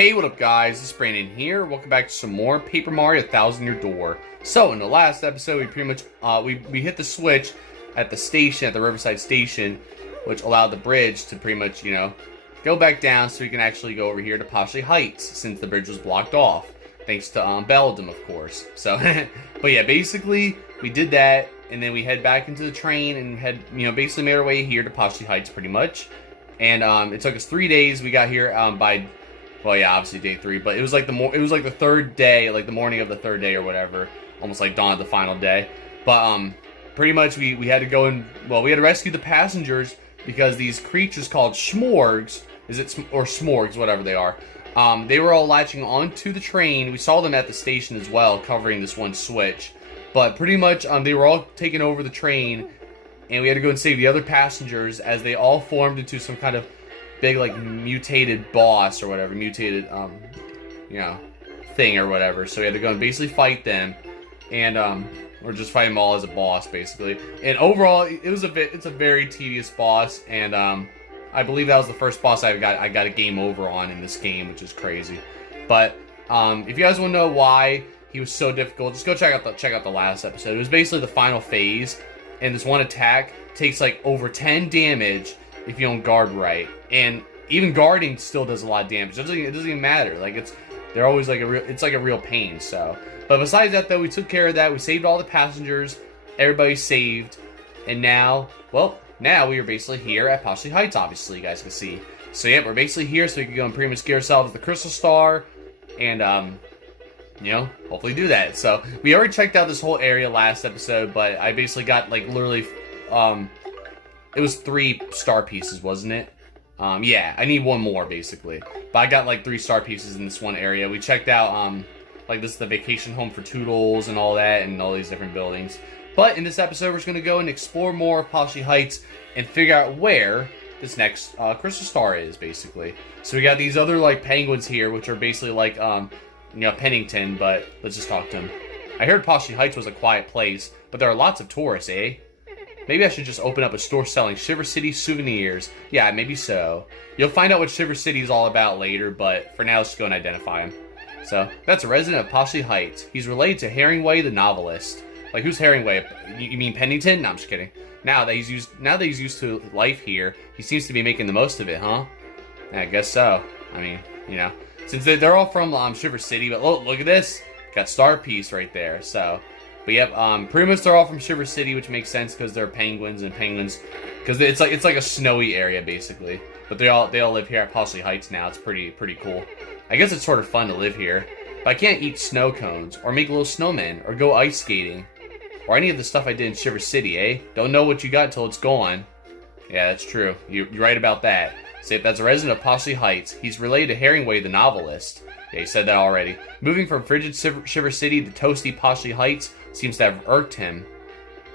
Hey, what up guys, it's Brandon here. Welcome back to some more Paper Mario 1000-Year Door. So, in the last episode, we pretty much, we hit the switch at the station, at the Riverside Station, which allowed the bridge to pretty much, go back down so we can actually go over here to Poshley Heights, since the bridge was blocked off. Thanks to, Beldam, of course. So, but yeah, basically, we did that, and then we head back into the train, and had, basically made our way here to Poshley Heights, pretty much. And, it took us 3 days. We got here, well, yeah, obviously day 3, but it was like the third day, like the morning of the third day or whatever, almost like dawn of the final day. But pretty much we had to go and, well, we had to rescue the passengers because these creatures called Schmorgs, or Smorgs, whatever they are, they were all latching onto the train. We saw them at the station as well, covering this one switch. But pretty much they were all taking over the train, and we had to go and save the other passengers as they all formed into some kind of big, like, mutated boss or whatever, mutated, thing or whatever. So we had to go and basically fight them, and, or just fight them all as a boss, basically. And overall, it's a very tedious boss, and, I believe that was the first boss I got a game over on in this game, which is crazy. But, if you guys want to know why he was so difficult, just go check out the last episode. It was basically the final phase, and this one attack takes, like, over 10 damage if you don't guard right, and even guarding still does a lot of damage. It doesn't even matter. Like, they're always like it's like a real pain. So, but besides that, though, we took care of that. We saved all the passengers. Everybody's saved, and now we are basically here at Poshley Heights. Obviously, you guys can see. So yeah, we're basically here, so we can go and pretty much get ourselves the Crystal Star, and hopefully do that. So we already checked out this whole area last episode, but I basically got, like, literally it was 3 star pieces, wasn't it? Yeah, I need one more, basically. But I got, like, 3 star pieces in this one area. We checked out, like, this is the vacation home for Toodles and all that, and all these different buildings. But in this episode, we're just going to go and explore more of Poshley Heights and figure out where this next Crystal Star is, basically. So we got these other, like, penguins here, which are basically like, Pennington, but let's just talk to them. I heard Poshley Heights was a quiet place, but there are lots of tourists, eh? Maybe I should just open up a store selling Shiver City souvenirs. Yeah, maybe so. You'll find out what Shiver City is all about later, but for now, let's go and identify him. So, that's a resident of Poshley Heights. He's related to Herringway the novelist. Like, who's Herringway? You mean Pennington? No, I'm just kidding. Now that he's used to life here, he seems to be making the most of it, huh? Yeah, I guess so. I mean, since they're all from Shiver City, but look at this. Got Star Piece right there, so. But yep, pretty much they're all from Shiver City, which makes sense because they're penguins, because it's like a snowy area basically. But they all live here at Poshley Heights now. It's pretty cool. I guess it's sort of fun to live here. But I can't eat snow cones, or make little snowmen, or go ice skating, or any of the stuff I did in Shiver City, eh? Don't know what you got till it's gone. Yeah, that's true. You're right about that. Say, that's a resident of Poshley Heights. He's related to Herringway the novelist. Yeah, you said that already. Moving from frigid Shiver City to toasty Poshley Heights seems to have irked him.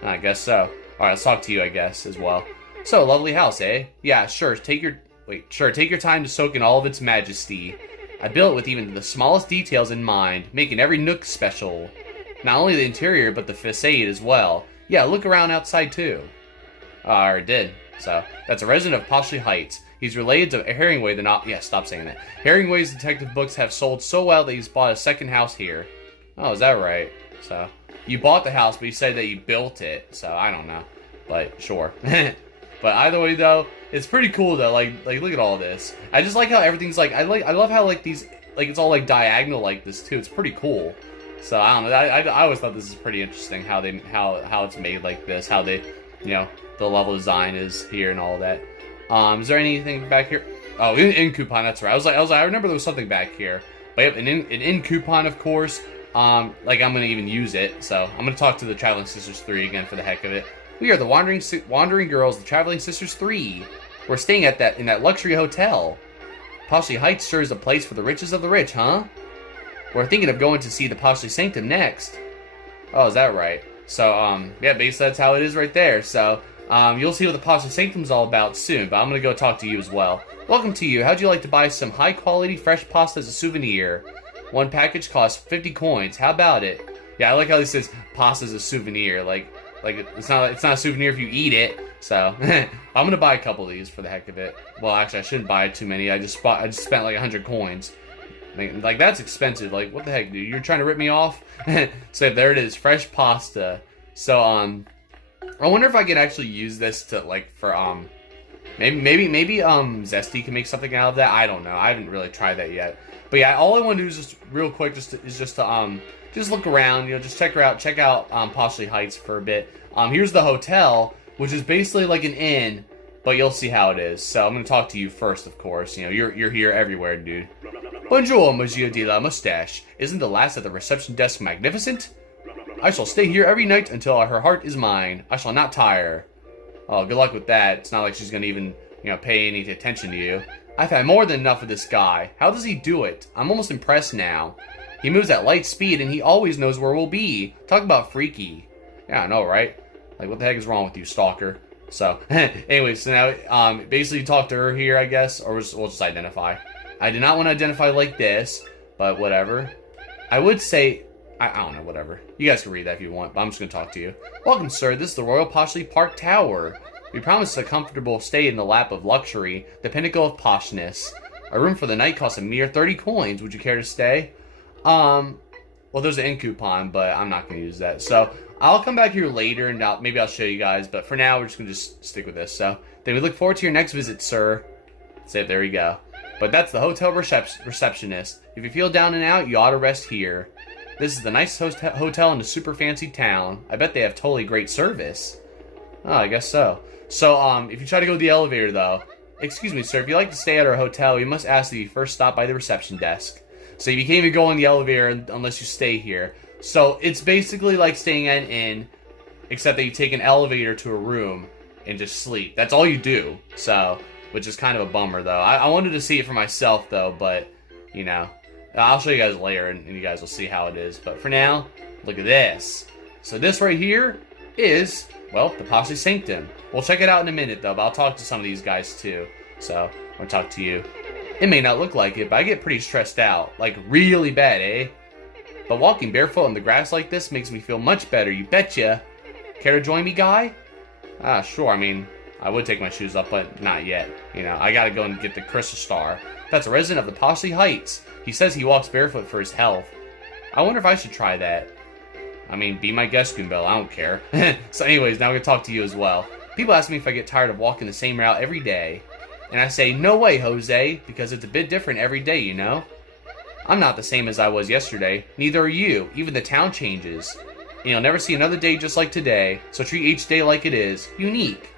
I guess so. Alright, let's talk to you, I guess, as well. So, lovely house, eh? Yeah, sure, take your time to soak in all of its majesty. I built it with even the smallest details in mind, making every nook special. Not only the interior, but the facade as well. Yeah, look around outside, too. I already did. So, that's a resident of Poshley Heights. He's related to Herringway the yeah, stop saying that. Herringway's detective books have sold so well that he's bought a second house here. Oh, is that right? So, you bought the house, but you said that you built it. So, I don't know. But, sure. But either way, though, it's pretty cool, though. Like, look at all this. I just like how everything's, like, I love how, like, these, like, it's all, like, diagonal like this, too. It's pretty cool. So, I don't know. I always thought this is pretty interesting, how it's made like this. How they, the level design is here and all that. Is there anything back here? Oh, in coupon, that's right. I was like, I remember there was something back here. But yep, an in coupon, of course. Like, I'm gonna even use it. So I'm gonna talk to the Traveling Sisters 3 again for the heck of it. We are the Wandering Girls, the Traveling Sisters 3. We're staying in that luxury hotel. Poshley Heights sure is a place for the richest of the rich, huh? We're thinking of going to see the Poshley Sanctum next. Oh, is that right? So, yeah, basically that's how it is right there. So, you'll see what the Poshley Sanctum's all about soon, but I'm gonna go talk to you as well. Welcome to you. How'd you like to buy some high-quality fresh pasta as a souvenir? One package costs 50 coins. How about it? Yeah, I like how he says pasta as a souvenir. Like it's not a souvenir if you eat it. So I'm gonna buy a couple of these for the heck of it. Well, actually, I shouldn't buy too many. I just spent like 100 coins. Like, that's expensive. Like, what the heck, dude? You're trying to rip me off? So there it is, fresh pasta. So, I wonder if I could actually use this to, like, for, maybe, Zesty can make something out of that. I don't know. I haven't really tried that yet. But yeah, all I want to do is just, real quick, just look around, just check out Poshley Heights for a bit. Here's the hotel, which is basically like an inn, but you'll see how it is. So I'm going to talk to you first, of course. You're here everywhere, dude. Bonjour, Monsieur de la Moustache. Isn't the last at the reception desk magnificent? I shall stay here every night until her heart is mine. I shall not tire. Oh, good luck with that. It's not like she's going to even, pay any attention to you. I've had more than enough of this guy. How does he do it? I'm almost impressed now. He moves at light speed, and he always knows where we'll be. Talk about freaky. Yeah, I know, right? Like, what the heck is wrong with you, stalker? So, anyways, so now, basically talk to her here, I guess, or we'll just identify. I do not want to identify like this, but whatever. I would say, I don't know, whatever. You guys can read that if you want, but I'm just going to talk to you. Welcome, sir. This is the Royal Poshley Park Tower. We promise a comfortable stay in the lap of luxury, the pinnacle of poshness. A room for the night costs a mere 30 coins. Would you care to stay? Well, there's an inn coupon, but I'm not going to use that. So, I'll come back here later, and maybe I'll show you guys, but for now, we're just going to stick with this. So, then we look forward to your next visit, sir. So, there we go. But that's the hotel receptionist. If you feel down and out, you ought to rest here. This is the nicest hotel in the super fancy town. I bet they have totally great service. Oh, I guess so. So, if you try to go to the elevator, though, excuse me, sir, if you'd like to stay at our hotel, you must ask that you first stop by the reception desk. So you can't even go in the elevator unless you stay here. So it's basically like staying at an inn, except that you take an elevator to a room and just sleep. That's all you do. So, which is kind of a bummer, though. I wanted to see it for myself, though, but, I'll show you guys later, and you guys will see how it is. But for now, look at this. So this right here is, well, the Poshley Sanctum. We'll check it out in a minute, though, but I'll talk to some of these guys, too. So, I'm going to talk to you. It may not look like it, but I get pretty stressed out. Like, really bad, eh? But walking barefoot on the grass like this makes me feel much better, you betcha. Care to join me, guy? Sure, I mean, I would take my shoes off, but not yet. I gotta go and get the Crystal Star. That's a resident of the Poshley Heights. He says he walks barefoot for his health. I wonder if I should try that. I mean, be my guest, Goombell, I don't care. So anyways, now I'm gonna talk to you as well. People ask me if I get tired of walking the same route every day. And I say, no way, Jose, because it's a bit different every day, I'm not the same as I was yesterday. Neither are you. Even the town changes. And you'll never see another day just like today, so treat each day like it is. Unique.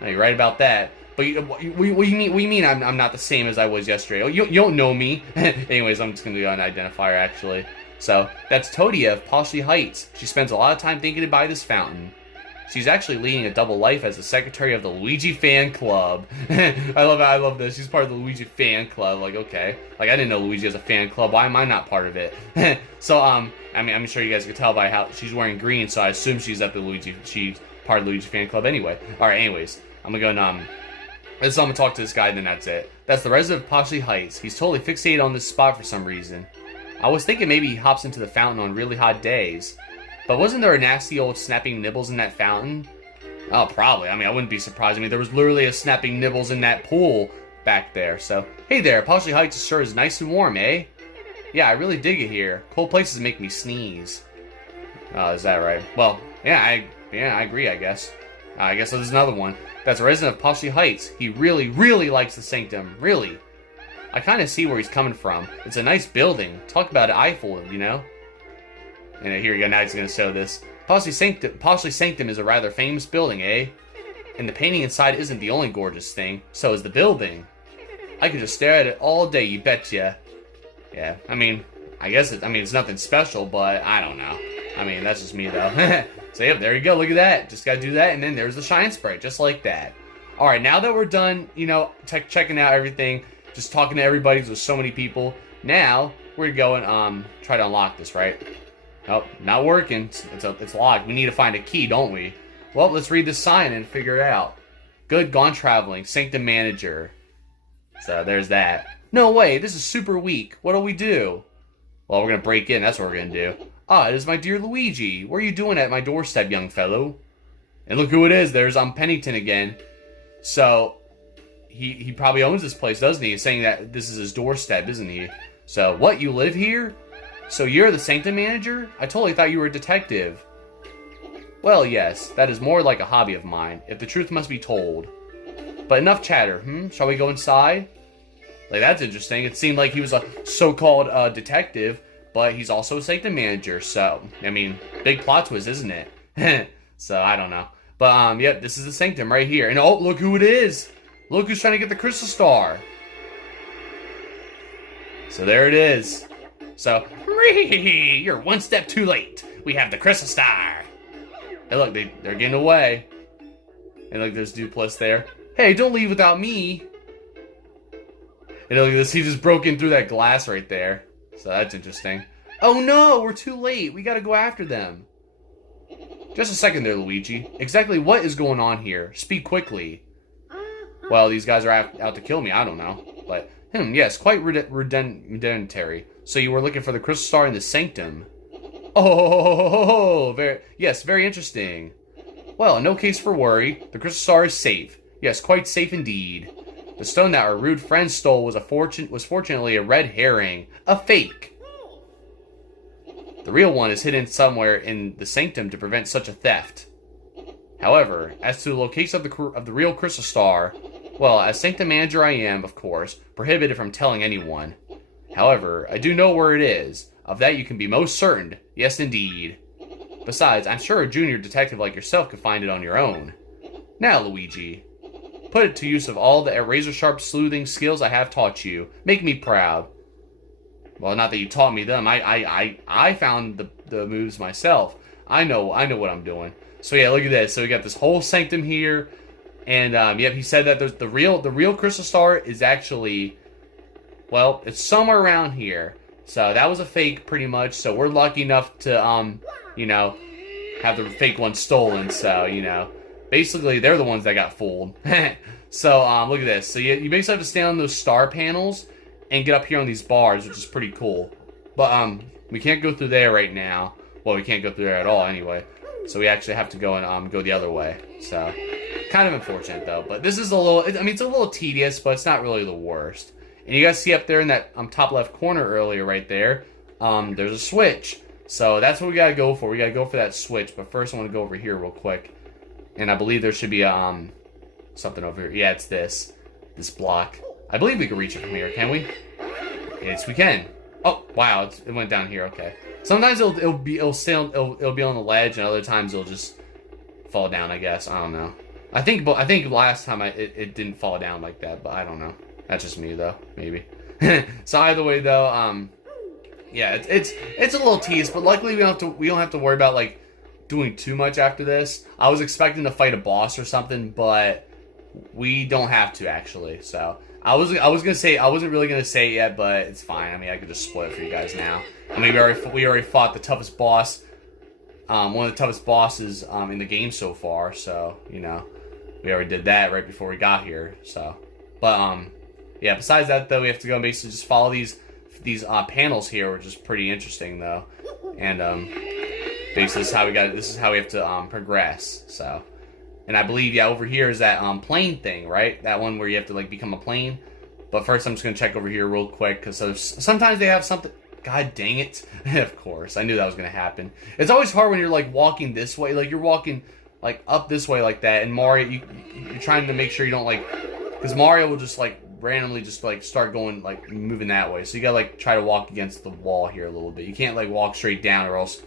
Now, you're right about that. But what do you mean I'm not the same as I was yesterday? Oh, you don't know me. Anyways, I'm just going to go on identifier, actually. So, that's Todia of Poshley Heights. She spends a lot of time thinking by this fountain. She's actually leading a double life as the secretary of the Luigi fan club. I love this. She's part of the Luigi fan club. Like, okay. Like, I didn't know Luigi has a fan club. Why am I not part of it? So, I mean, I'm sure you guys can tell by how she's wearing green, so I assume she's part of the Luigi fan club anyway. Alright, anyways. I'm gonna go and, I'm gonna talk to this guy, and then that's it. That's the resident of Poshley Heights. He's totally fixated on this spot for some reason. I was thinking maybe he hops into the fountain on really hot days. But wasn't there a nasty old snapping nibbles in that fountain? Oh, probably. I mean, I wouldn't be surprised. I mean, there was literally a snapping nibbles in that pool back there. So, hey there, Poshley Heights sure is nice and warm, eh? Yeah, I really dig it here. Cold places make me sneeze. Oh, is that right? Well, yeah, I agree, I guess. I guess there's another one. That's a resident of Poshley Heights. He really, really likes the Sanctum. Really. I kind of see where he's coming from. It's a nice building. Talk about Eiffel, And here you go, now he's going to show this. Poshley Sanctum is a rather famous building, eh? And the painting inside isn't the only gorgeous thing, so is the building. I could just stare at it all day, you betcha. Yeah, I mean, it's nothing special, but I don't know. I mean, that's just me, though. So, yeah, there you go, look at that. Just gotta do that, and then there's the shine spray, just like that. Alright, now that we're done, checking out everything, just talking to everybody, there's so many people, now, we're going to try to unlock this, right? Oh, not working. It's locked. We need to find a key, don't we? Well, let's read this sign and figure it out. Good, gone traveling. Sanctum manager. So, there's that. No way, this is super weak. What'll we do? Well, we're gonna break in. That's what we're gonna do. Ah, it is my dear Luigi. What are you doing at my doorstep, young fellow? And look who it is. There's Pennington again. So, he probably owns this place, doesn't he? He's saying that this is his doorstep, isn't he? So, what, you live here? So you're the Sanctum manager? I totally thought you were a detective. Well, yes, that is more like a hobby of mine, if the truth must be told. But enough chatter, Shall we go inside? Like, that's interesting. It seemed like he was a so-called detective, but he's also a Sanctum manager, so, I mean, big plot twist, isn't it? So, I don't know. But, yep, this is the Sanctum right here. And, oh, look who it is! Look who's trying to get the Crystal Star! So, there it is. So, you're one step too late. We have the Crystal Star. Hey, look, they're getting away. And look, there's Dupless there. Hey, don't leave without me. And look at this, he just broke in through that glass right there. So that's interesting. Oh no, we're too late. We gotta go after them. Just a second there, Luigi. Exactly what is going on here? Speak quickly. Well, these guys are out to kill me. I don't know. But, yes, quite redundantary. So you were looking for the Crystal Star in the Sanctum. Oh, very interesting. Well, no case for worry. The Crystal Star is safe. Yes, quite safe indeed. The stone that our rude friend stole was fortunately a red herring. A fake. The real one is hidden somewhere in the Sanctum to prevent such a theft. However, as to the location of the real Crystal Star, well, as Sanctum manager I am, of course, prohibited from telling anyone. However, I do know where it is. Of that you can be most certain. Yes, indeed. Besides, I'm sure a junior detective like yourself could find it on your own. Now, Luigi, put it to use of all the razor-sharp sleuthing skills I have taught you. Make me proud. Well, not that you taught me them. I found the moves myself. I know what I'm doing. So yeah, look at this. So we got this whole Sanctum here, and yep, he said that there's the real Crystal Star is actually, well, it's somewhere around here. So that was a fake, pretty much. So we're lucky enough to you know, have the fake one stolen. So you know, basically they're the ones that got fooled. So look at this. So you basically have to stay on those star panels and get up here on these bars, which is pretty cool. But we can't go through there right now. Well, we can't go through there at all anyway. So we actually have to go and go the other way. So kind of unfortunate though. But this is a little, I mean, it's a little tedious, but it's not really the worst. And you guys see up there in that top left corner earlier right there, there's a switch. So that's what we gotta go for. We gotta go for that switch. But first I want to go over here real quick. And I believe there should be something over here. Yeah, it's this block. I believe we can reach it from here, can we? Yes, we can. Oh, wow, it went down here. Okay. Sometimes it'll be on the ledge, and other times it'll just fall down. I guess I don't know. I think last time it didn't fall down like that, but I don't know. That's just me though, maybe. So either way though, yeah, it's a little tease, but luckily we don't have to worry about like doing too much after this. I was expecting to fight a boss or something, but we don't have to actually. So I was gonna say, I wasn't really gonna say it yet, but it's fine. I mean, I could just spoil it for you guys now. I mean, we already fought the toughest boss, one of the toughest bosses in the game so far. So you know, we already did that right before we got here. So, but yeah. Besides that though, we have to go and basically just follow these panels here, which is pretty interesting though. And basically this is how we have to progress. So. And I believe, yeah, over here is that plane thing, right? That one where you have to, like, become a plane. But first, I'm just going to check over here real quick, because sometimes they have something... God dang it. Of course, I knew that was going to happen. It's always hard when you're, like, walking this way. Like, you're walking, like, up this way like that. And Mario, you're trying to make sure you don't, like... Because Mario will just, like, randomly just, like, start going, like, moving that way. So you got to, like, try to walk against the wall here a little bit. You can't, like, walk straight down or else...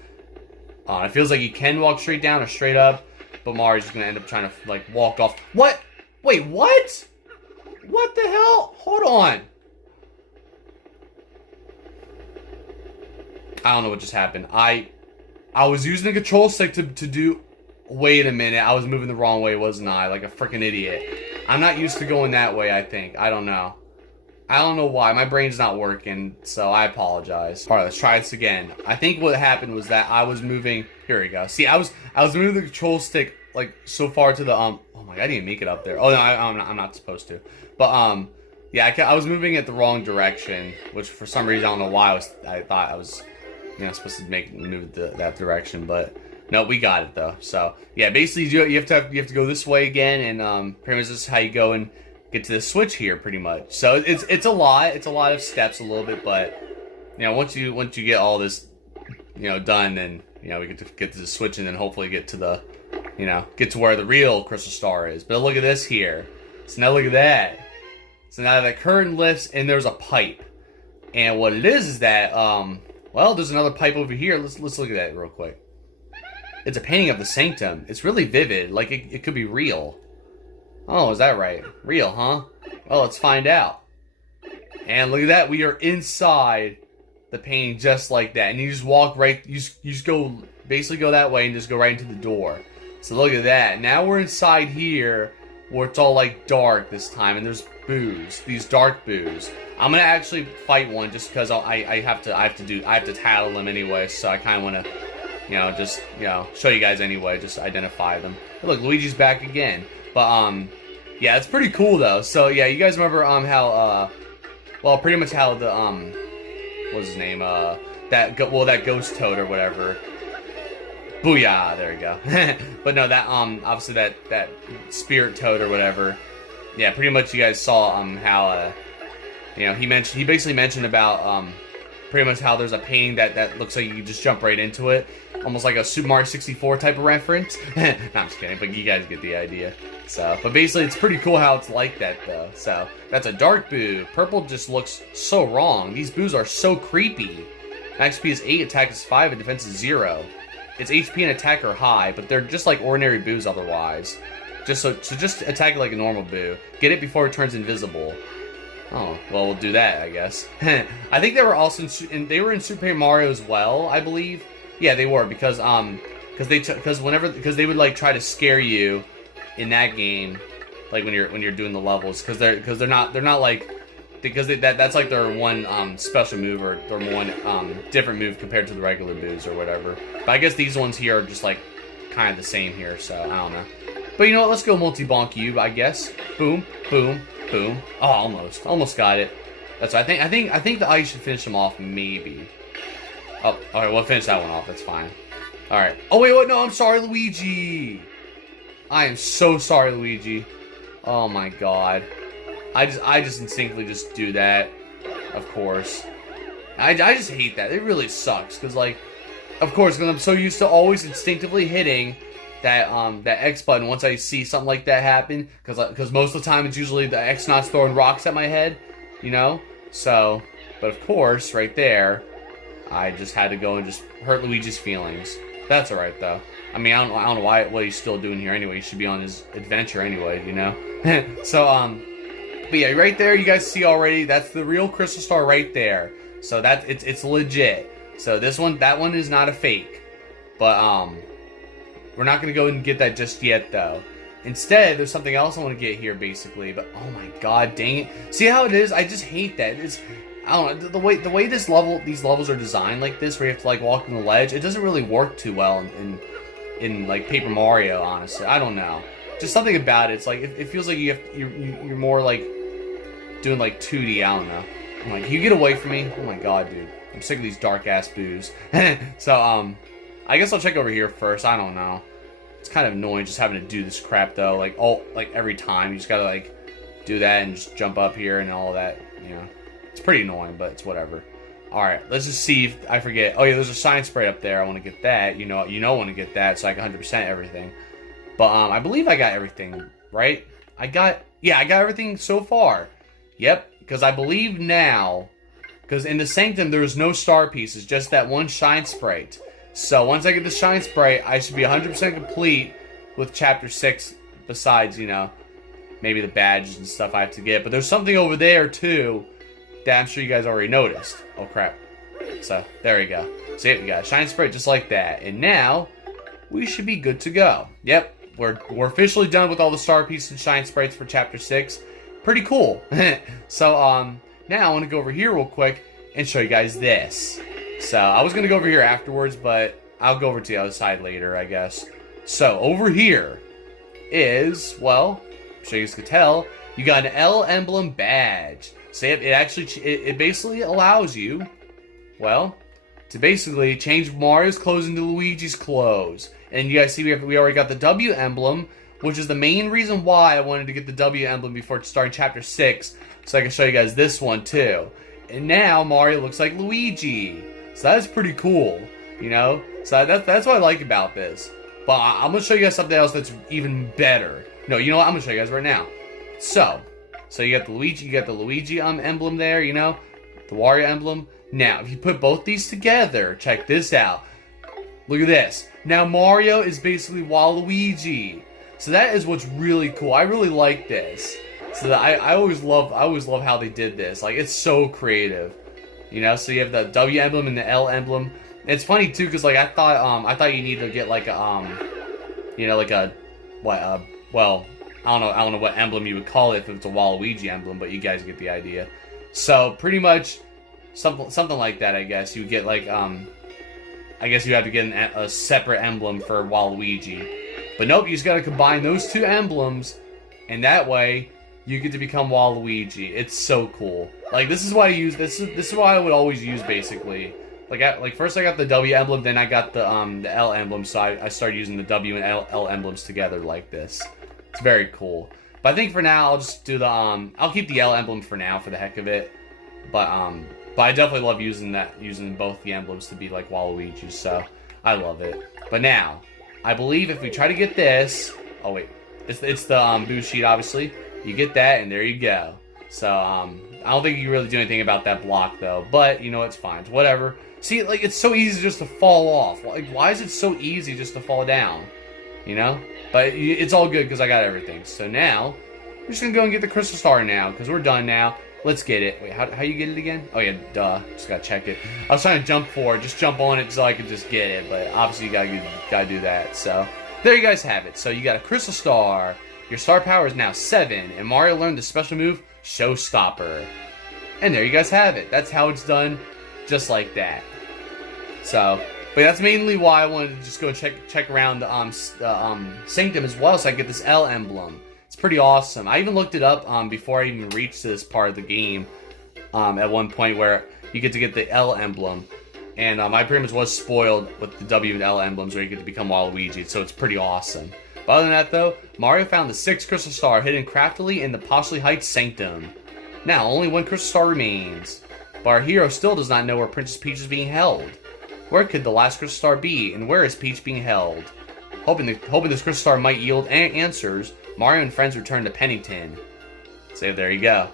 it feels like you can walk straight down or straight up. But Mario's just gonna end up trying to, like, walk off. What? Wait, what? What the hell? Hold on. I don't know what just happened. I was using the control stick to do... Wait a minute. I was moving the wrong way, wasn't I? Like a freaking idiot. I'm not used to going that way, I think. I don't know. I don't know why. My brain's not working, so I apologize. Alright, let's try this again. I think what happened was that I was moving... Here we go. See, I was moving the control stick, like, so far to the, Oh my god, I didn't make it up there. Oh, no, I'm not supposed to. But, yeah, I was moving it the wrong direction, which for some reason, I don't know why I thought I was, you know, supposed to move that direction, but... No, we got it, though. So, yeah, basically, you have to go this way again, and, pretty much this is how you go and... get to the switch here, pretty much. So it's a lot of steps a little bit, but you know, once you get all this, you know, done, then, you know, we get to get to the switch and then hopefully get to the, you know, get to where the real crystal star is. But look at this here. So now look at that. So now that curtain lifts and there's a pipe. And what it is that, well, there's another pipe over here. Let's look at that real quick. It's a painting of the Sanctum. It's really vivid. Like, it could be real. Oh, is that right? Real, huh? Well, let's find out. And look at that. We are inside the painting just like that. And you just walk right, you just go, basically go that way and just go right into the door. So look at that. Now we're inside here where it's all like dark this time. And there's boos. These dark boos. I'm gonna actually fight one just because I have to tattle them anyway. So I kind of want to, you know, just, you know, show you guys anyway. Just identify them. But look, Luigi's back again. But yeah, it's pretty cool though. So yeah, you guys remember how well, pretty much how the what's his name? That ghost toad or whatever. Booyah! There you go. But no, that obviously that spirit toad or whatever. Yeah, pretty much you guys saw how you know, he basically mentioned about pretty much how there's a painting that looks like you can just jump right into it, almost like a Super Mario 64 type of reference. No, I'm just kidding, but you guys get the idea. So, but basically, it's pretty cool how it's like that, though. So, that's a dark boo. Purple just looks so wrong. These boos are so creepy. Max HP is 8, attack is 5, and defense is 0. Its HP and attack are high, but they're just like ordinary boos otherwise. So just attack it like a normal boo. Get it before it turns invisible. Oh, well, we'll do that, I guess. I think they were also they were in Super Paper Mario as well, I believe. Yeah, they were because they would like try to scare you in that game, like when you're doing the levels, because they're not like, because that's like their one special move or their one different move compared to the regular boos or whatever. But I guess these ones here are just like kind of the same here, so I don't know. But you know what? Let's go multi-bonk you, I guess. Boom, boom, boom. Oh, almost got it. That's what I think the ice should finish them off, maybe. Oh, all right, we'll finish that one off. That's fine. All right. Oh wait, what? No, I'm sorry, Luigi. I am so sorry, Luigi. Oh my god. I just instinctively just do that. Of course. I just hate that. It really sucks because, like, of course, because I'm so used to always instinctively hitting that X button once I see something like that happen, because most of the time it's usually the X-Nauts throwing rocks at my head, you know. So, but of course, right there, I just had to go and just hurt Luigi's feelings. That's alright though. I mean, I don't know what he's still doing here anyway. He should be on his adventure anyway, you know. So but yeah, right there, you guys see already. That's the real crystal star right there. So it's legit. So that one is not a fake. But we're not gonna go and get that just yet though. Instead, there's something else I want to get here basically. But oh my god, dang it! See how it is? I just hate that. I don't know, the way these levels are designed like this, where you have to like walk on the ledge. It doesn't really work too well in like Paper Mario. Honestly, I don't know. Just something about it. It's like it feels like you're more like doing like 2D. I don't know. I'm like, can you get away from me? Oh my god, dude. I'm sick of these dark ass boos. So I guess I'll check over here first. I don't know. It's kind of annoying just having to do this crap though. Like every time you just gotta like do that and just jump up here and all that. You know, it's pretty annoying, but it's whatever. All right, let's just see if I forget. Oh yeah, there's a shine spray up there. I want to get that. You know, I want to get that so I can 100% everything. But I believe I got everything right. I got everything so far. Yep, because I believe now, because in the Sanctum there's no star pieces, just that one shine sprite. So once I get the shine sprite, I should be 100% complete with Chapter 6. Besides, you know, maybe the badges and stuff I have to get. But there's something over there too that I'm sure you guys already noticed. Oh crap. So there we go. So yeah, we got a shine sprite just like that. And now we should be good to go. Yep, we're officially done with all the star pieces and shine sprites for Chapter 6. Pretty cool. So now I want to go over here real quick and show you guys this. So I was gonna go over here afterwards, but I'll go over to the other side later, I guess. So over here is, well, I'm sure you guys could tell, you got an L Emblem badge. So it basically allows you, well, to basically change Mario's clothes into Luigi's clothes. And you guys see we already got the W emblem, which is the main reason why I wanted to get the W emblem before starting Chapter 6, so I can show you guys this one too. And now Mario looks like Luigi. So that's pretty cool, you know? So that's what I like about this. But I'm going to show you guys something else that's even better. No, you know what? I'm going to show you guys right now. So you got the Luigi emblem there, you know? The Wario emblem. Now, if you put both these together, check this out. Look at this. Now Mario is basically Waluigi. So that is what's really cool. I really like this. So that I always love how they did this. Like, it's so creative. You know, so you have the W emblem and the L emblem. It's funny too, because like I thought you needed to get like a you know, like a well, I don't know what emblem you would call it if it's a Waluigi emblem, but you guys get the idea. So pretty much something like that, I guess. You get like I guess you have to get a separate emblem for Waluigi. But nope, you just gotta combine those two emblems, and that way you get to become Waluigi. It's so cool. Like, this is what I use. This is what I would always use, basically. Like first I got the W emblem, then I got the L emblem, so I started using the W and L emblems together like this. It's very cool. But I think for now I'll just do the I'll keep the L emblem for now for the heck of it. But I definitely love using both the emblems to be like Waluigi, so I love it. But now, I believe if we try to get this, oh wait, it's the boost sheet obviously. You get that and there you go. So I don't think you can really do anything about that block though, but you know, it's fine. It's whatever. See, like, it's so easy just to fall off. Like, why is it so easy just to fall down? You know? But it's all good because I got everything. So now, we're just going to go and get the Crystal Star now because we're done now. Let's get it. Wait, how you get it again? Oh, yeah, duh. Just got to check it. I was trying to jump for it. Just jump on it so I could just get it. But obviously, you got to do that. So, there you guys have it. So, you got a Crystal Star. Your star power is now 7. And Mario learned the special move, Showstopper. And there you guys have it. That's how it's done. Just like that. So, but that's mainly why I wanted to just go check around the Sanctum as well, so I get this L emblem. It's pretty awesome. I even looked it up before I even reached this part of the game. At one point where you get to get the L emblem, and I pretty much was spoiled with the W and L emblems where you get to become Waluigi. So it's pretty awesome. But other than that, though, Mario found the 6th Crystal Star hidden craftily in the Poshley Heights Sanctum. Now only 1 Crystal Star remains, but our hero still does not know where Princess Peach is being held. Where could the last Crystal Star be, and where is Peach being held? Hoping this Crystal Star might yield answers, Mario and friends return to Pennington. So there you go.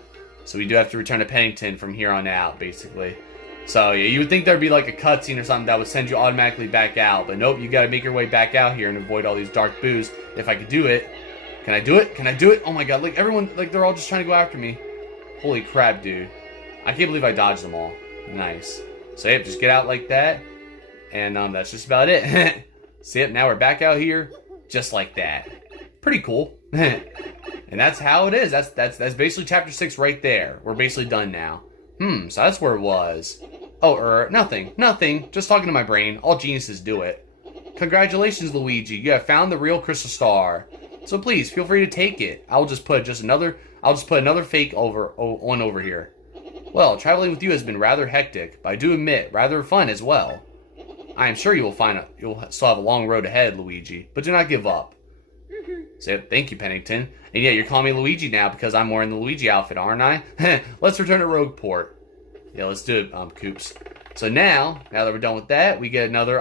So we do have to return to Pennington from here on out, basically. So yeah, you would think there'd be like a cutscene or something that would send you automatically back out, but nope, you gotta make your way back out here and avoid all these dark boos. If I could do it. Can I do it? Can I do it? Oh my god, like everyone, like they're all just trying to go after me. Holy crap, dude. I can't believe I dodged them all. Nice. So yep, just get out like that. And that's just about it. See it? Now we're back out here, just like that. Pretty cool. And that's how it is. That's basically chapter 6 right there. We're basically done now. So that's where it was. Oh, nothing. Just talking to my brain. All geniuses do it. Congratulations, Luigi. You have found the real Crystal Star. So please feel free to take it. I'll just put another fake on over here. Well, traveling with you has been rather hectic, but I do admit, rather fun as well. I am sure you'll still have a long road ahead, Luigi, but do not give up. So, thank you, Pennington. And yeah, you're calling me Luigi now because I'm wearing the Luigi outfit, aren't I? Let's return to Rogueport. Yeah, let's do it, Coops. So now that we're done with that, we get another,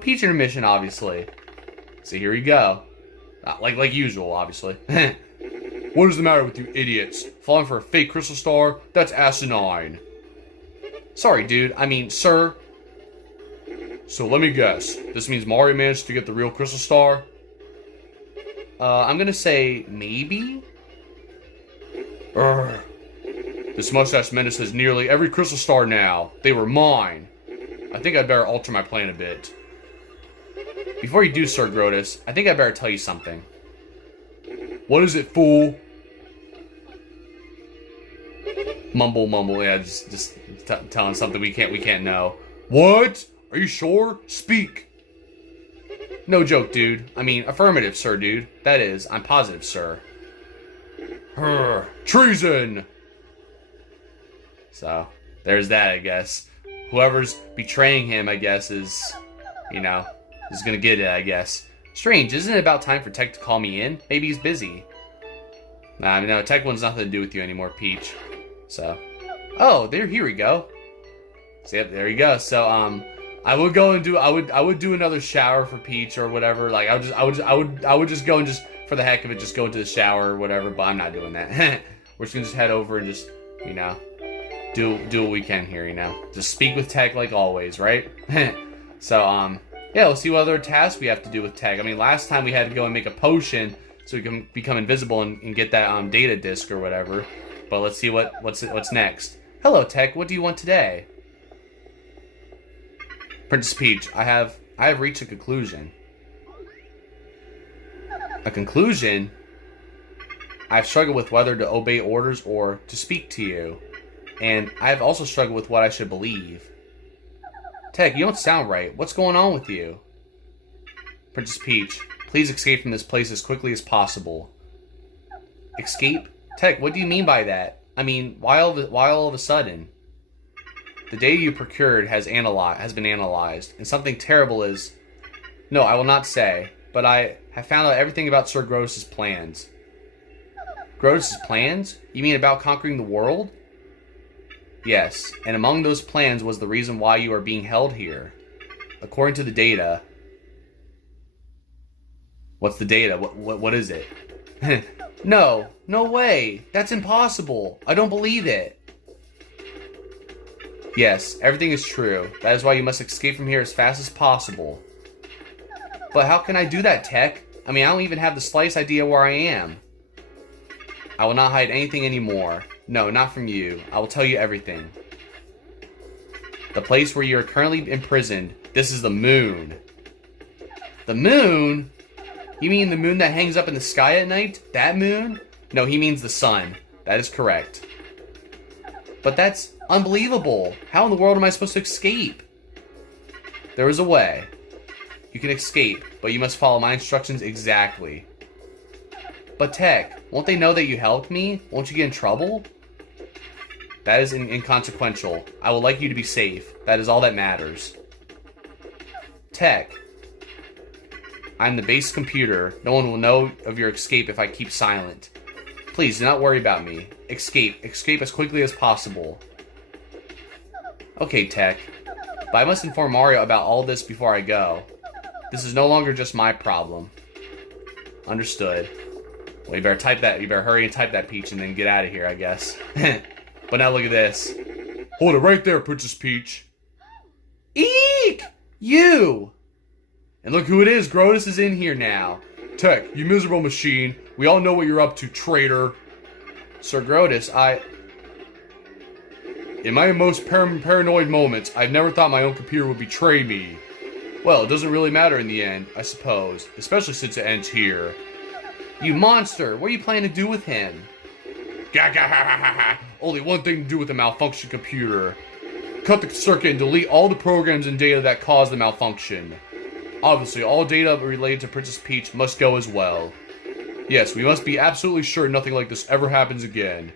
Peach intermission, obviously. So here we go. Like usual, obviously. What is the matter with you idiots? Falling for a fake Crystal Star? That's asinine. Sorry, dude. I mean, sir. So let me guess. This means Mario managed to get the real Crystal Star? I'm gonna say maybe? Urgh. This mustache menace has nearly every Crystal Star now. They were mine. I think I'd better alter my plan a bit. Before you do, Sir Grodus, I think I'd better tell you something. What is it, fool? Mumble, yeah, just telling something we can't know. What? Are you sure? Speak. No joke, dude. I mean, affirmative, sir, dude. That is, I'm positive, sir. Treason! So, there's that, I guess. Whoever's betraying him, I guess, is gonna get it, I guess. Strange, isn't it about time for Tech to call me in? Maybe he's busy. Nah, I mean, no, Tech wants nothing to do with you anymore, Peach. So, Oh, here we go. So, yep, there you go. So, I would go and do, I would do another shower for Peach or whatever. Like, I would just go and just, for the heck of it, just go into the shower or whatever, but I'm not doing that. We're just gonna just head over and just, you know, do what we can here, you know. Just speak with Tech like always, right? So, yeah, let's see what other tasks we have to do with Tech. I mean, last time we had to go and make a potion so we can become invisible and get that, data disc or whatever. But let's see what's next. Hello, Tech, what do you want today? Princess Peach, I have reached a conclusion. A conclusion? I've struggled with whether to obey orders or to speak to you. And I've also struggled with what I should believe. Tech, you don't sound right. What's going on with you? Princess Peach, please escape from this place as quickly as possible. Escape? Tech, what do you mean by that? I mean, why all of a sudden? The data you procured has been analyzed, and something terrible is... No, I will not say, but I have found out everything about Sir Grodus' plans. Grodus' plans? You mean about conquering the world? Yes, and among those plans was the reason why you are being held here. According to the data... What's the data? What is it? No way! That's impossible! I don't believe it! Yes, everything is true. That is why you must escape from here as fast as possible. But how can I do that, Tech? I mean, I don't even have the slightest idea where I am. I will not hide anything anymore. No, not from you. I will tell you everything. The place where you are currently imprisoned, this is the moon. The moon? You mean the moon that hangs up in the sky at night? That moon? No, he means the sun. That is correct. But that's unbelievable. How in the world am I supposed to escape? There is a way. You can escape, but you must follow my instructions exactly. But Tech, won't they know that you helped me? Won't you get in trouble? That is inconsequential. I would like you to be safe. That is all that matters. Tech, I'm the base computer. No one will know of your escape if I keep silent. Please, do not worry about me. Escape. Escape as quickly as possible. Okay, Tech. But I must inform Mario about all this before I go. This is no longer just my problem. Understood. Well, you better type that. You better hurry and type that, Peach, and then get out of here, I guess. But now look at this. Hold it right there, Princess Peach. Eek! You! And look who it is. Grodus is in here now. Tech, you miserable machine. We all know what you're up to, traitor. Sir Grodus, in my most paranoid moments, I've never thought my own computer would betray me. Well, it doesn't really matter in the end, I suppose. Especially since it ends here. You monster! What are you planning to do with him? Gah gah ha ha ha ha! Only one thing to do with a malfunction computer. Cut the circuit and delete all the programs and data that caused the malfunction. Obviously, all data related to Princess Peach must go as well. Yes, we must be absolutely sure nothing like this ever happens again.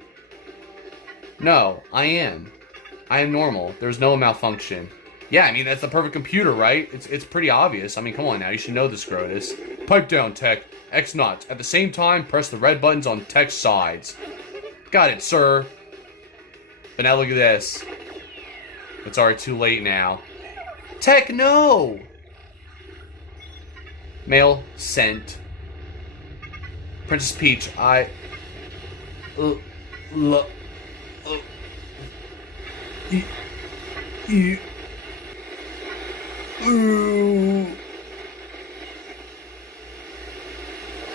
No, I am. I am normal. There's no malfunction. Yeah, I mean, that's the perfect computer, right? It's pretty obvious. I mean, come on now. You should know this, Grodus. Pipe down, Tech. X-Nauts. At the same time, press the red buttons on Tech's sides. Got it, sir. But now look at this. It's already too late now. Tech, no! Mail sent. Princess Peach,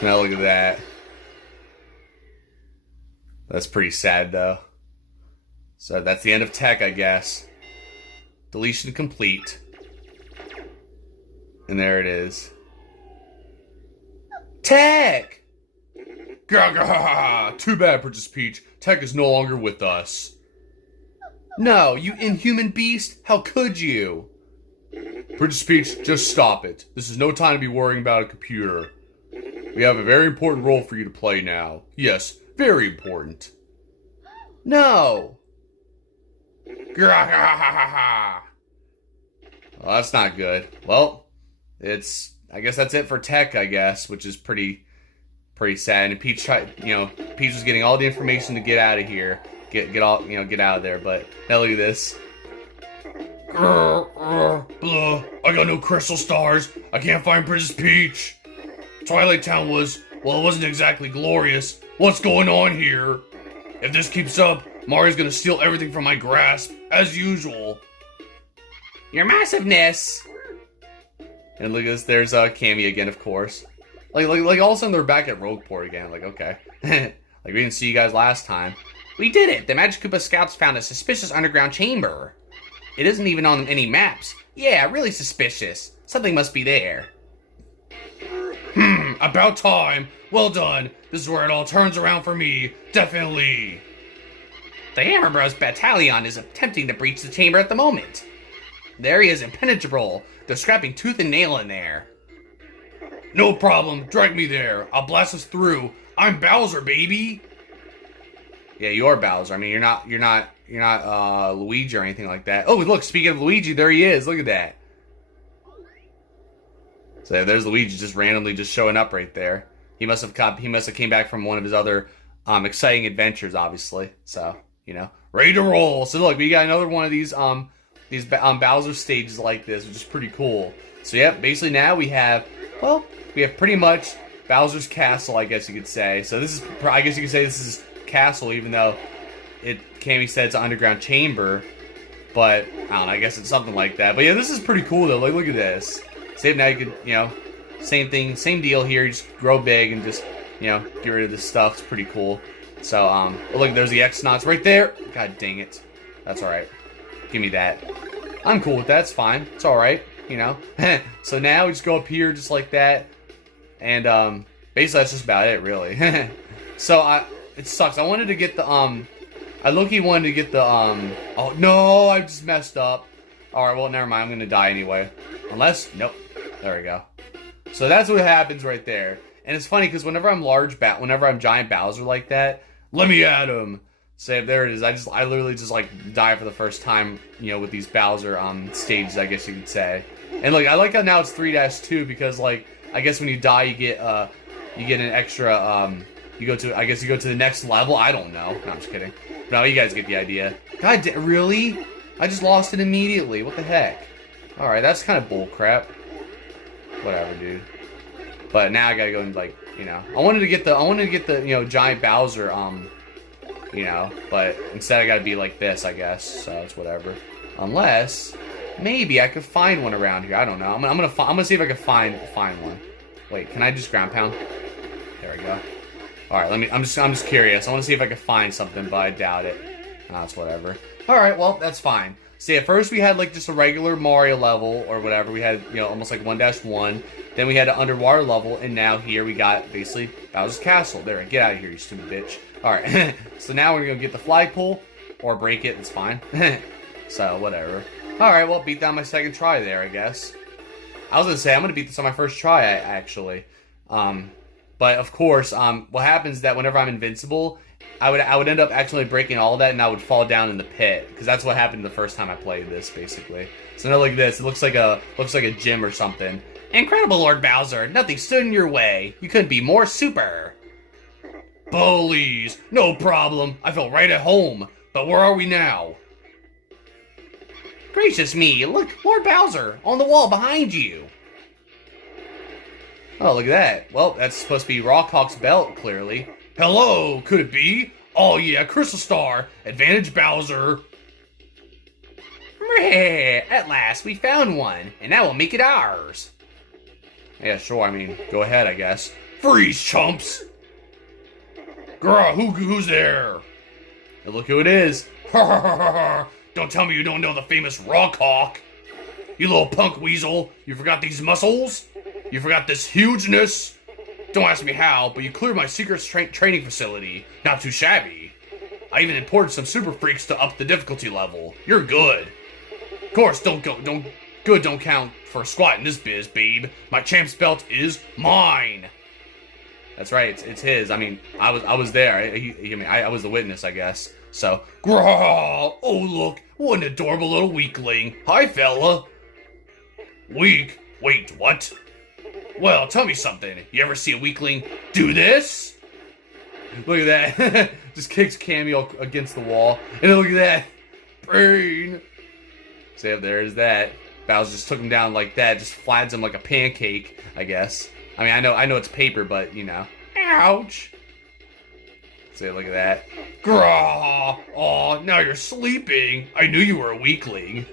Now look at that. That's pretty sad, though. So that's the end of Tech, I guess. Deletion complete. And there it is. Tech! Gah, gah, ha, ha. Too bad, Princess Peach. Tech is no longer with us. No, you inhuman beast! How could you? Princess Peach, just stop it. This is no time to be worrying about a computer. We have a very important role for you to play now. Yes, very important. No! Gah, gah, ha, ha, ha. Well, that's not good. Well, I guess that's it for Tech, I guess, which is pretty sad. And Peach Peach was getting all the information to get out of here, get all, get out of there. But now look at this. I got no crystal stars. I can't find Princess Peach. Twilight Town it wasn't exactly glorious. What's going on here? If this keeps up, Mario's gonna steal everything from my grasp, as usual. Your massiveness. And look at this, there's Cammy again, of course. Like all of a sudden they're back at Rogueport again. Like, okay. Like, we didn't see you guys last time. We did it! The Magic Koopa Scouts found a suspicious underground chamber. It isn't even on any maps. Yeah, really suspicious. Something must be there. About time. Well done. This is where it all turns around for me. Definitely. The Hammer Bros Battalion is attempting to breach the chamber at the moment. The area is impenetrable. They're scrapping tooth and nail in there. No problem. Drag me there. I'll blast us through. I'm Bowser, baby. Yeah, you are Bowser. I mean, you're not Luigi or anything like that. Oh, look, speaking of Luigi, there he is. Look at that. So there's Luigi just randomly just showing up right there. He must have came back from one of his other exciting adventures, obviously. So, ready to roll. So look, we got another one of these Bowser stages like this, which is pretty cool. So yeah, basically now we have pretty much Bowser's Castle, I guess you could say. So this is, I guess you could say this is Castle, even though Cammy said it's an underground chamber. But, I don't know, I guess it's something like that. But yeah, this is pretty cool though. Like, look at this. Save now you could, same thing, same deal here. You just grow big and just, get rid of this stuff. It's pretty cool. So, look, there's the X-Nauts right there. God dang it. That's alright. Give me that. I'm cool with that. It's fine. It's alright, So now we just go up here just like that. And, basically that's just about it, really. So, it sucks. I wanted to get the, I low-key wanted to get the, oh, no, I just messed up. Alright, well, never mind. I'm gonna die anyway. Unless, nope. There we go. So that's what happens right there. And it's funny, because whenever I'm Giant Bowser like that, let me at him. So there it is. I literally just, like, die for the first time, with these Bowser, stages, I guess you could say. And, look, I like how now it's 3-2, because, like, I guess when you die, you get an extra, you go to the next level. I don't know. No, I'm just kidding. No, you guys get the idea. God, really? I just lost it immediately. What the heck? Alright, that's kind of bullcrap. Whatever, dude. But now I gotta go and, like, I wanted to get the, Giant Bowser, but instead I gotta be like this, I guess. So it's whatever. Unless, maybe I could find one around here. I don't know. I'm gonna see if I can find one. Wait, can I just ground pound? There we go. Alright, I'm just curious. I want to see if I can find something, but I doubt it. Nah, it's whatever. Alright, well, that's fine. See, at first we had, like, just a regular Mario level, or whatever. We had, almost like 1-1. Then we had an underwater level, and now here we got, basically, Bowser's Castle. There, get out of here, you stupid bitch. Alright, so now we're gonna get the flagpole, or break it, it's fine. So, whatever. Alright, well, beat that on my second try there, I guess. I was gonna say, I'm gonna beat this on my first try, actually. But, of course, what happens is that whenever I'm invincible, I would end up actually breaking all of that, and I would fall down in the pit, because that's what happened the first time I played this, basically. So now look at this. It looks like a gym or something. Incredible, Lord Bowser. Nothing stood in your way. You couldn't be more super. Bullies. No problem. I felt right at home. But where are we now? Gracious me. Look, Lord Bowser, on the wall behind you. Oh, look at that. Well, that's supposed to be Rockhawk's belt, clearly. Hello, could it be? Oh yeah, Crystal Star, Advantage Bowser. At last, we found one, and now we'll make it ours. Yeah, sure, I mean, go ahead, I guess. Freeze, chumps! Grr, who's there? And look who it is. Don't tell me you don't know the famous Rockhawk. You little punk weasel, you forgot these muscles? You forgot this hugeness? Don't ask me how, but you cleared my secret training facility. Not too shabby. I even imported some super freaks to up the difficulty level. You're good. Of course, don't count for a squat in this biz, babe. My champ's belt is mine. That's right, it's his. I mean, I was there. I was the witness, I guess. So, graw! Oh look, what an adorable little weakling. Hi, fella. Weak? Wait, what? Well, tell me something. You ever see a weakling do this? Look at that. Just kicks Cameo against the wall. And then look at that. Brain. So yeah, there's that. Bowser just took him down like that. Just flattens him like a pancake, I guess. I mean, I know it's paper, but, you know. Ouch. So yeah, look at that. Graw. Aw, now you're sleeping. I knew you were a weakling.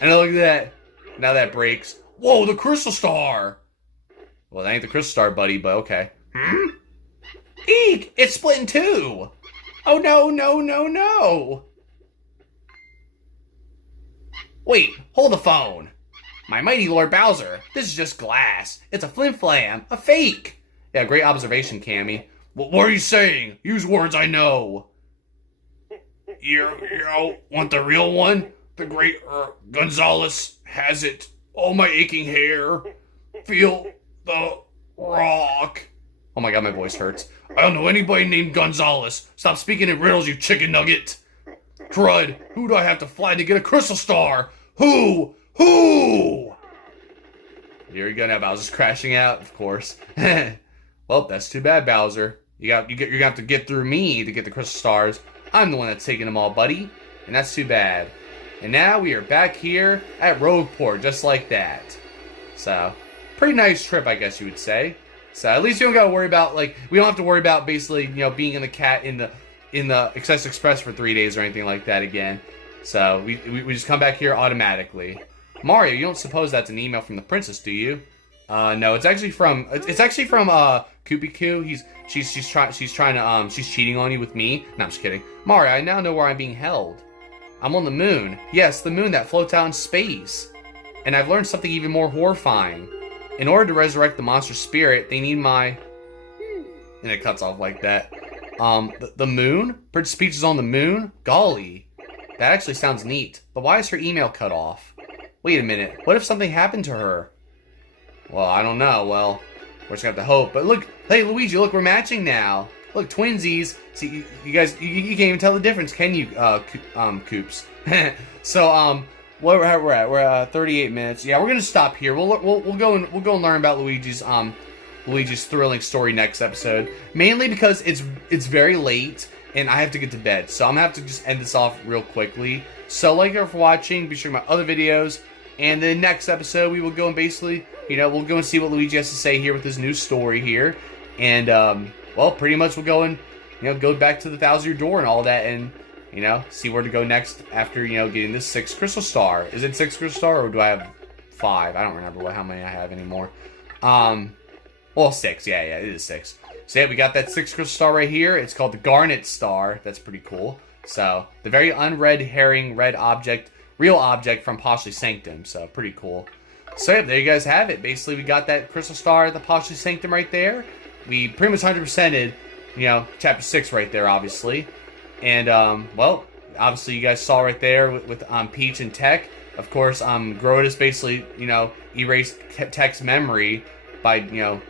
And then look at that. Now that breaks. Whoa, the Crystal Star. Well, that ain't the Crystal Star, buddy, but okay. Hmm? Eek! It's split in two! Oh no, no, no, no! Wait, hold the phone! My mighty Lord Bowser, this is just glass. It's a flim-flam, a fake! Yeah, great observation, Cammy. What are you saying? Use words I know. You want the real one? The great Gonzalez has it. Oh, my aching hair. Feel the rock. Oh my god, my voice hurts. I don't know anybody named Gonzalez. Stop speaking in riddles, you chicken nugget. Crud, who do I have to fly to get a Crystal Star? Who? Here we go now, Bowser's crashing out, of course. Well, that's too bad, Bowser. You're gonna have to get through me to get the Crystal Stars. I'm the one that's taking them all, buddy. And that's too bad. And now we are back here at Rogueport, just like that. So, pretty nice trip, I guess you would say. So at least you don't gotta worry about, like, we don't have to worry about basically, you know, being in the Excess Express for 3 days or anything like that again. So we just come back here automatically. Mario, you don't suppose that's an email from the princess, do you? No, it's actually from Koopy. She's cheating on you with me. No, I'm just kidding. Mario, I now know where I'm being held. I'm on the moon. Yes, the moon that floats out in space. And I've learned something even more horrifying. In order to resurrect the monster spirit, they need my... And it cuts off like that. The moon? Princess Peach is on the moon? Golly. That actually sounds neat. But why is her email cut off? Wait a minute. What if something happened to her? Well, I don't know. Well, we're just gonna have to hope. But look, hey Luigi, look, we're matching now. Look, twinsies. See, you guys, you can't even tell the difference, can you, Coops? So, where we're at? We're at 38 minutes. Yeah, we're gonna stop here. We'll go and learn about Luigi's thrilling story next episode. Mainly because it's very late and I have to get to bed. So I'm gonna have to just end this off real quickly. So like you for watching. Be sure to check my other videos. And the next episode we will go and basically, you know, we'll go and see what Luigi has to say here with his new story here. And well, pretty much we'll go and, you know, go back to the 1,000-year door and all that, and, you know, see where to go next after, you know, getting this 6th Crystal Star. Is it 6 Crystal Star, or do I have 5? I don't remember how many I have anymore. Well, 6. Yeah, it is 6. So yeah, we got that 6th Crystal Star right here. It's called the Garnet Star. That's pretty cool. So, the very unred herring red object, real object from Poshley Sanctum. So, pretty cool. So yeah, there you guys have it. Basically, we got that Crystal Star at the Poshley Sanctum right there. We pretty much 100%ed, you know, Chapter 6 right there, obviously. And, well, obviously you guys saw right there with Peach and Tech. Of course, Grodus basically, you know, erased Tech's memory by, you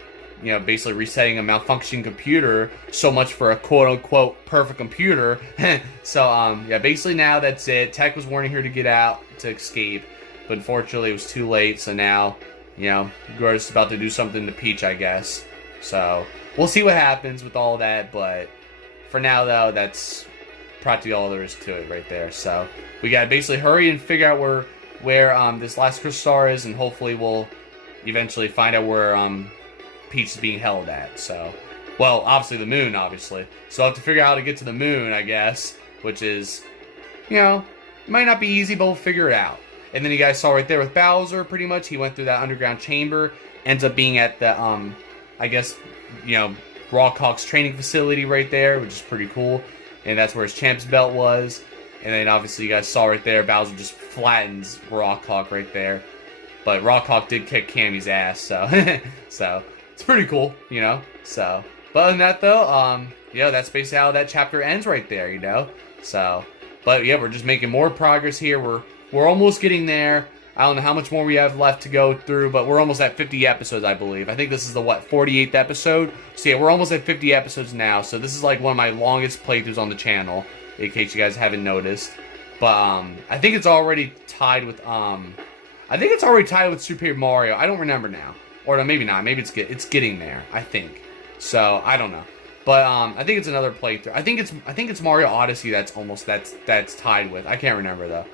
know, basically resetting a malfunctioning computer. So much for a quote-unquote perfect computer. So, yeah, basically now that's it. Tech was warning her to get out, to escape. But unfortunately, it was too late. So now, you know, Grodus is about to do something to Peach, I guess. So, we'll see what happens with all that, but for now, though, that's practically all there is to it right there. So, we gotta basically hurry and figure out where this last Crystal Star is, and hopefully we'll eventually find out where Peach is being held at. So, well, obviously the moon, obviously. So, I'll have to figure out how to get to the moon, I guess, which is, you know, might not be easy, but we'll figure it out. And then you guys saw right there with Bowser, pretty much, he went through that underground chamber, ends up being at the, I guess, you know, Rawkhawk's training facility right there, which is pretty cool. And that's where his champ's belt was. And then obviously you guys saw right there, Bowser just flattens Rawkhawk right there. But Rawkhawk did kick Cammy's ass, so so it's pretty cool, you know. So, but other than that though, yeah, that's basically how that chapter ends right there, you know. So, but yeah, we're just making more progress here. We're almost getting there. I don't know how much more we have left to go through, but we're almost at 50 episodes, I believe. I think this is the, 48th episode? So yeah, we're almost at 50 episodes now, so this is like one of my longest playthroughs on the channel, in case you guys haven't noticed. But, I think it's already tied with, Super Paper Mario. I don't remember now. Or maybe not. Maybe it's getting there, I think. So, I don't know. But I think it's another playthrough. I think it's Mario Odyssey that's tied with. I can't remember though.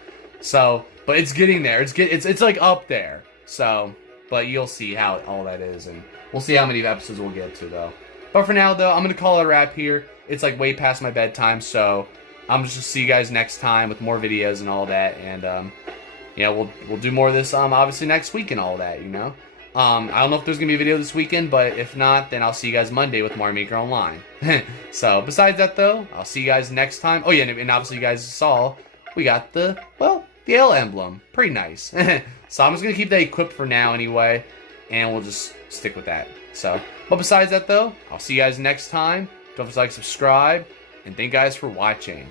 So, but it's getting there. It's like up there. So, but you'll see how all that is, and we'll see how many episodes we'll get to though. But for now though, I'm gonna call it a wrap here. It's like way past my bedtime, so I'm just gonna see you guys next time with more videos and all that, and yeah, we'll do more of this obviously next week and all that, you know. I don't know if there's gonna be a video this weekend, but if not, then I'll see you guys Monday with Mario Maker Online. So besides that though, I'll see you guys next time. Oh yeah, and obviously you guys saw we got the L Emblem. Pretty nice. So I'm just gonna keep that equipped for now anyway, and we'll just stick with that. So, but besides that though, I'll see you guys next time. Don't forget to like, subscribe, and thank you guys for watching.